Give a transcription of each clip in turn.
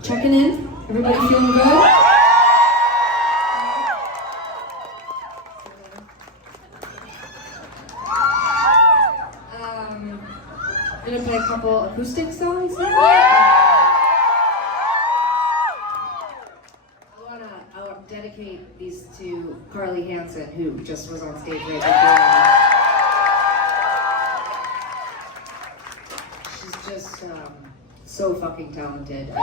Checking in. Everybody feeling good? I'm gonna play a couple acoustic songs. I'll dedicate these to Carlie Hanson, who just was on stage right before. She's just so fucking talented. I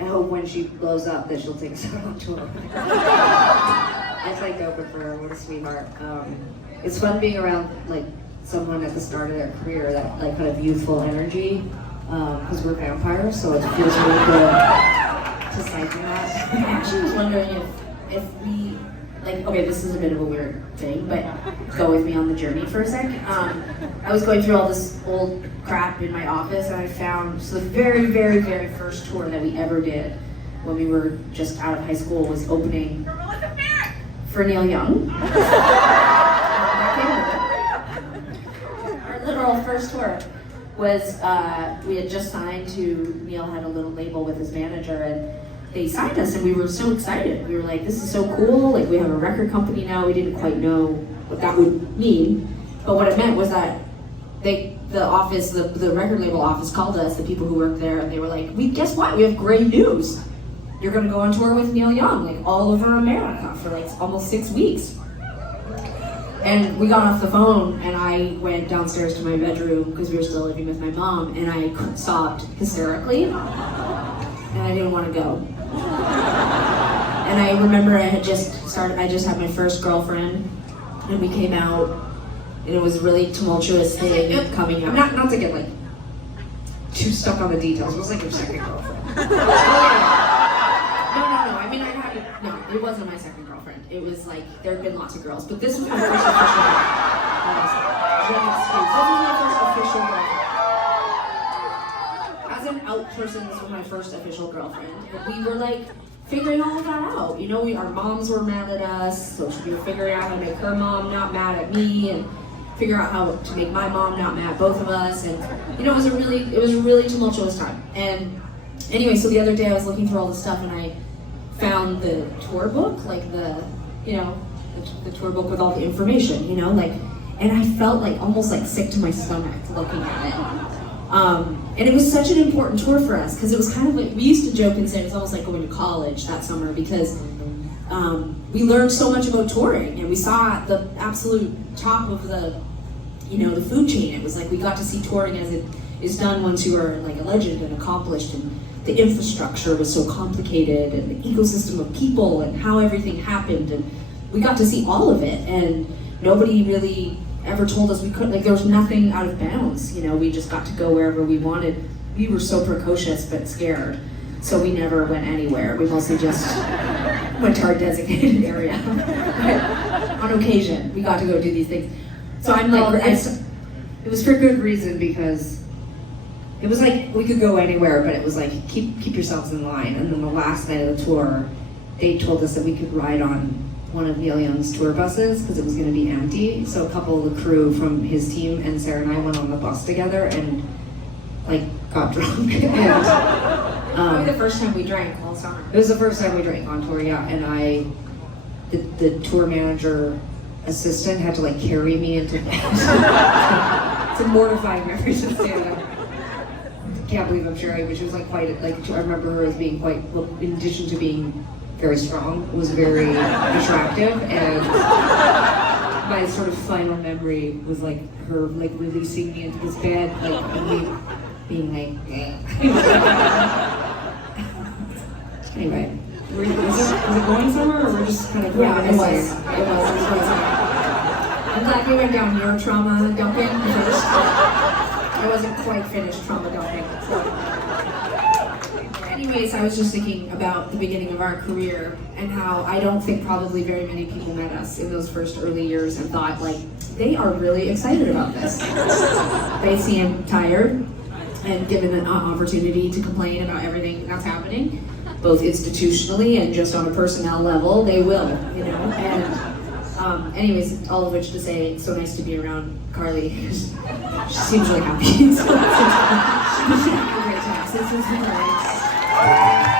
hope when she blows up that she'll take us out on tour. I'd like to open for her. What a sweetheart. It's fun being around like someone at the start of their career that like kind of youthful energy, because we're vampires, so it feels really good to siphon that. I actually was wondering if we, like, okay, this is a bit of a weird thing, but go with me on the journey for a sec. I was going through all this old crap in my office, and I found, so the very, very, very first tour that we ever did when we were just out of high school was opening for Neil Young. Our literal first tour was, we had just signed to, Neil had a little label with his manager, and they signed us, and we were so excited. We were like, this is so cool, like we have a record company now. We didn't quite know what that would mean, but what it meant was that the record label office called us, the people who worked there, and they were like, guess what? We have great news. You're gonna go on tour with Neil Young, like all over America for like almost 6 weeks. And we got off the phone, and I went downstairs to my bedroom because we were still living with my mom, and I sobbed hysterically, and I didn't want to go. And I remember I just had my first girlfriend, and we came out, and it was a really tumultuous thing coming out. Not to get like too stuck on the details. It was like your second girlfriend. No, it wasn't my second girlfriend. It was like, there had been lots of girls, but this was my first official girlfriend. As an out person, this was my first official girlfriend. But we were like figuring all of that out. You know, our moms were mad at us, so we were figuring out how to make her mom not mad at me, and figure out how to make my mom not mad at both of us. And you know, it was a really tumultuous time. And anyway, so the other day I was looking through all this stuff, and I found the tour book, like the tour book with all the information, you know, like, and I felt like almost like sick to my stomach looking at it. And it was such an important tour for us, because it was kind of like, we used to joke and say it was almost like going to college that summer, because we learned so much about touring, and we saw the absolute top of the food chain. It was like we got to see touring as it is done once you are like a legend and accomplished, and the infrastructure was so complicated, and the ecosystem of people and how everything happened, and we got to see all of it, and nobody really ever told us we couldn't, like there was nothing out of bounds, you know, we just got to go wherever we wanted. We were so precocious but scared, so we never went anywhere. We mostly just went to our designated area. But on occasion, we got to go do these things. So I'm like, it was for good reason, because it was like we could go anywhere, but it was like keep yourselves in line. And then the last night of the tour, they told us that we could ride on one of Neil Young's tour buses because it was going to be empty. So a couple of the crew from his team and Sarah and I went on the bus together and like got drunk. And, probably the first time we drank all summer. It was the first time we drank on tour, yeah. And the tour manager assistant had to like carry me into bed. It's a mortifying memory to stand up. Can't believe I'm sharing, but she was like quite, like I remember her as being quite, well, in addition to being very strong, was very attractive, and my sort of final memory was like her like releasing me into this bed, like and me being like, anyway. Was it going somewhere, or we're just kind of it was. I'm glad we went down your trauma dumping first. I wasn't quite finished trauma dumping. Anyways, I was just thinking about the beginning of our career and how I don't think probably very many people met us in those first early years and thought, like, they are really excited about this. They seem tired and given an opportunity to complain about everything that's happening, both institutionally and just on a personnel level, they will, you know? And anyways, all of which to say, it's so nice to be around Carlie. She seems really happy. Thanks.